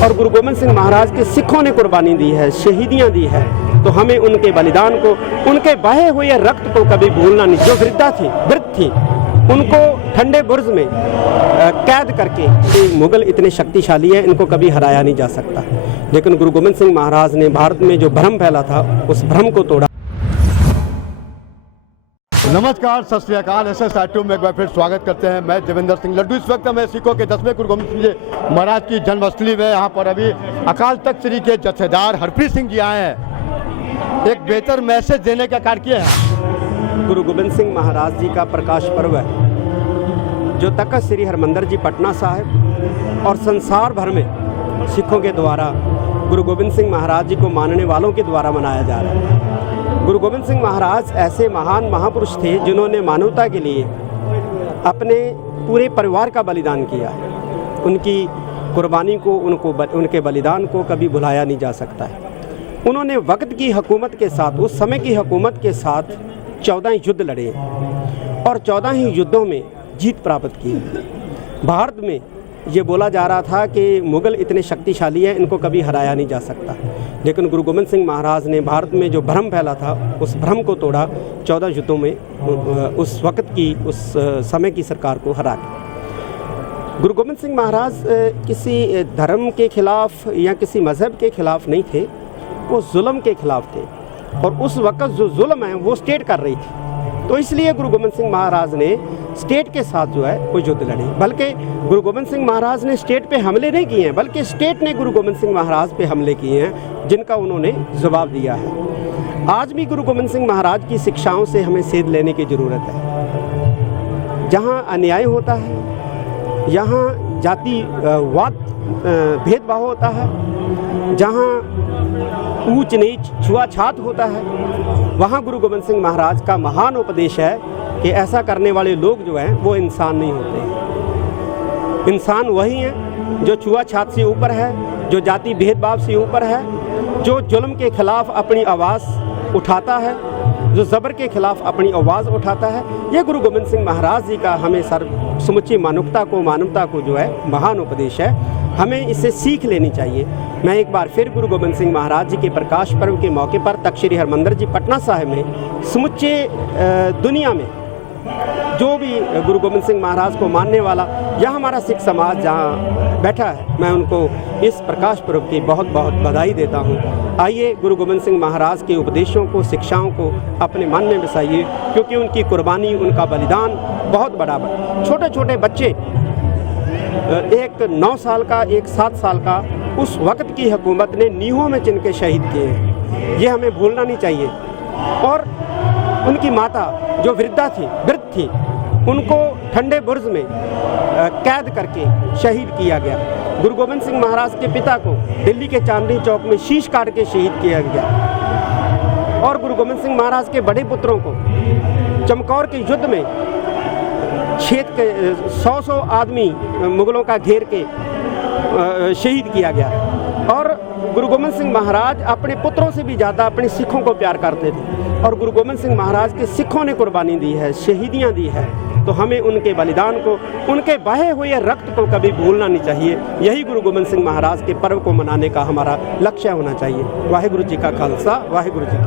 और गुरु गोबिंद सिंह महाराज के सिखों ने कुर्बानी दी है, शहीदियाँ दी है, तो हमें उनके बलिदान को, उनके बहे हुए रक्त को कभी भूलना नहीं। जो वृद्ध थी उनको ठंडे बुर्ज में कैद करके, ये मुगल इतने शक्तिशाली है, इनको कभी हराया नहीं जा सकता। लेकिन गुरु गोबिंद सिंह महाराज ने भारत में जो भ्रम फैला था उस भ्रम को तोड़ा। नमस्कार, सत श्री अकाल। SS में एक बार फिर स्वागत करते हैं। मैं देवेंद्र सिंह लड्डू। इस वक्त मैं सिखों के 10वें गुरु गोबिंद सिंह जी महाराज की जन्मस्थली में, यहाँ पर अभी अकाल तख्त श्री के जत्थेदार हरप्रीत सिंह जी आए हैं, एक बेहतर मैसेज देने का कार्य किया है। गुरु गोबिंद सिंह महाराज जी का प्रकाश पर्व है, जो तख्त श्री हरमंदिर जी पटना साहिब और संसार भर में सिखों के द्वारा गुरु गोबिंद सिंह महाराज जी को मानने वालों के द्वारा मनाया जा रहा है। गुरु गोबिंद सिंह महाराज ऐसे महान महापुरुष थे जिन्होंने मानवता के लिए अपने पूरे परिवार का बलिदान किया। उनकी कुर्बानी को, उनके बलिदान को कभी भुलाया नहीं जा सकता है। उन्होंने वक्त की हुकूमत के साथ, उस समय की हुकूमत के साथ 14 युद्ध लड़े और 14 ही युद्धों में जीत प्राप्त की। भारत में ये बोला जा रहा था कि मुगल इतने शक्तिशाली हैं, इनको कभी हराया नहीं जा सकता। लेकिन गुरु गोबिंद सिंह महाराज ने भारत में जो भ्रम फैला था उस भ्रम को तोड़ा। 14 युद्धों में उस वक्त की, उस समय की सरकार को हरा के। गुरु गोबिंद सिंह महाराज किसी धर्म के खिलाफ या किसी मज़हब के खिलाफ नहीं थे, वो जुल्म के खिलाफ थे। और उस वक्त जो जुल्म है वो स्टेट कर रही थी, तो इसलिए गुरु गोबिंद सिंह महाराज ने स्टेट के साथ जो है वो युद्ध लड़े। बल्कि गुरु गोबिंद सिंह महाराज ने स्टेट पे हमले नहीं किए हैं, बल्कि स्टेट ने गुरु गोबिंद सिंह महाराज पे हमले किए हैं, जिनका उन्होंने जवाब दिया है। आज भी गुरु गोबिंद सिंह महाराज की शिक्षाओं से हमें सेध लेने की ज़रूरत है। जहाँ अन्याय होता है, यहाँ जातिवाद भेदभाव होता है, जहाँ ऊंच नीच छुआछात होता है, वहाँ गुरु गोबिंद सिंह महाराज का महान उपदेश है कि ऐसा करने वाले लोग जो हैं वो इंसान नहीं होते। इंसान वही हैं जो छुआछात से ऊपर है, जो जाति भेदभाव से ऊपर है, जो जुल्म के खिलाफ अपनी आवाज़ उठाता है, जो ज़बर के खिलाफ अपनी आवाज़ उठाता है। ये गुरु गोबिंद सिंह महाराज जी का हमें समुची मानवता को जो है महान उपदेश है, हमें इससे सीख लेनी चाहिए। मैं एक बार फिर गुरु गोबिंद सिंह महाराज जी के प्रकाश पर्व के मौके पर तख्त श्री हरमंदिर जी पटना साहिब में समुचे दुनिया में जो भी गुरु गोबिंद सिंह महाराज को मानने वाला या हमारा सिख समाज जहाँ बैठा है, मैं उनको इस प्रकाश पर्व की बहुत बहुत बधाई देता हूँ। आइए गुरु गोबिंद सिंह महाराज के उपदेशों को, शिक्षाओं को अपने मन में बसाइए, क्योंकि उनकी कुर्बानी, उनका बलिदान बहुत बड़ा है। छोटे छोटे बच्चे, एक 9 साल का, एक 7 साल का, उस वक्त की हुकूमत ने नीहों में चिन के शहीद किए हैं, ये हमें भूलना नहीं चाहिए। और उनकी माता जो वृद्ध थी, उनको ठंडे बुर्ज में कैद करके शहीद किया गया। गुरु गोबिंद सिंह महाराज के पिता को दिल्ली के चांदनी चौक में शीश काट के शहीद किया गया। और गुरु गोबिंद सिंह महाराज के बड़े पुत्रों को चमकौर के युद्ध में छेद के 100 आदमी मुगलों का घेर के शहीद किया गया। और गुरु गोबिंद सिंह महाराज अपने पुत्रों से भी ज़्यादा अपने सिखों को प्यार करते थे, और गुरु गोबिंद सिंह महाराज के सिखों ने कुर्बानी दी है, शहीदियाँ दी है, तो हमें उनके बलिदान को, उनके बहे हुए रक्त को कभी भूलना नहीं चाहिए। यही गुरु गोबिंद सिंह महाराज के पर्व को मनाने का हमारा लक्ष्य होना चाहिए। वाहिगुरु जी का खालसा, वाहिगुरु जी।